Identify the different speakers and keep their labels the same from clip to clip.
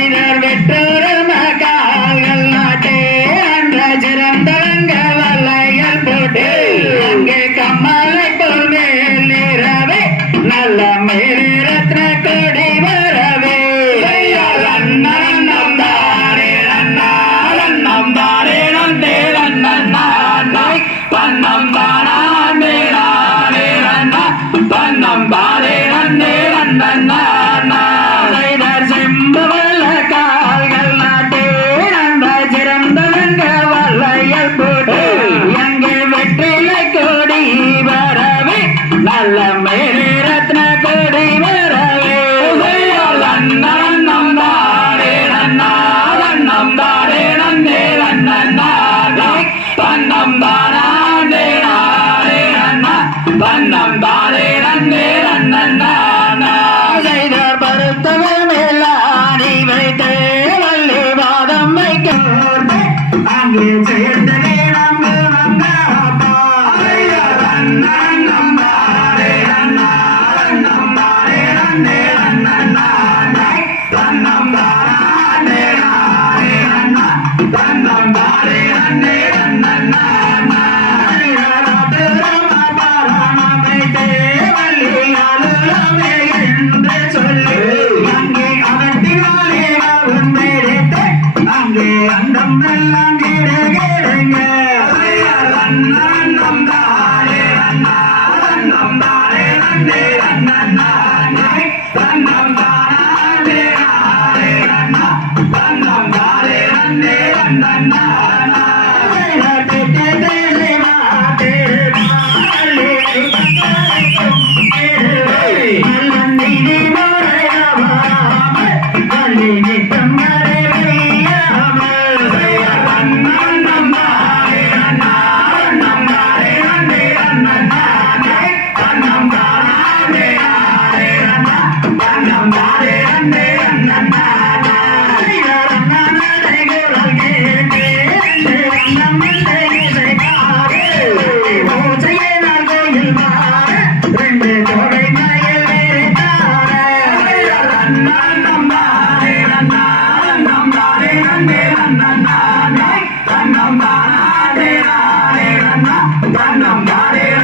Speaker 1: Amen. Jahannam na na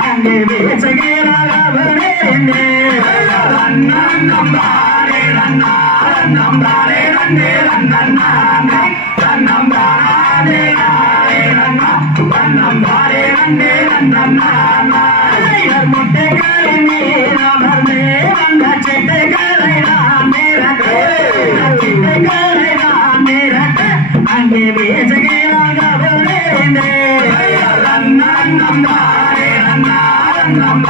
Speaker 1: அங்கே பேசுகிறார் அவரே அண்ணன் நம்பாரே அண்ணா நம்பாரே அண்ணே அண்ணா நம்பாரே அண்ணா நம்பாரே அண்ணே அண்ணா முட்டைகளை நீராமர் மேலந்த சிட்டைகளை நான் நிறக்கு சிட்டைகளை நான் நிறக்கு அங்கே பேசுகிறார் அவரே அண்ணன் நம்பாரே Thank you.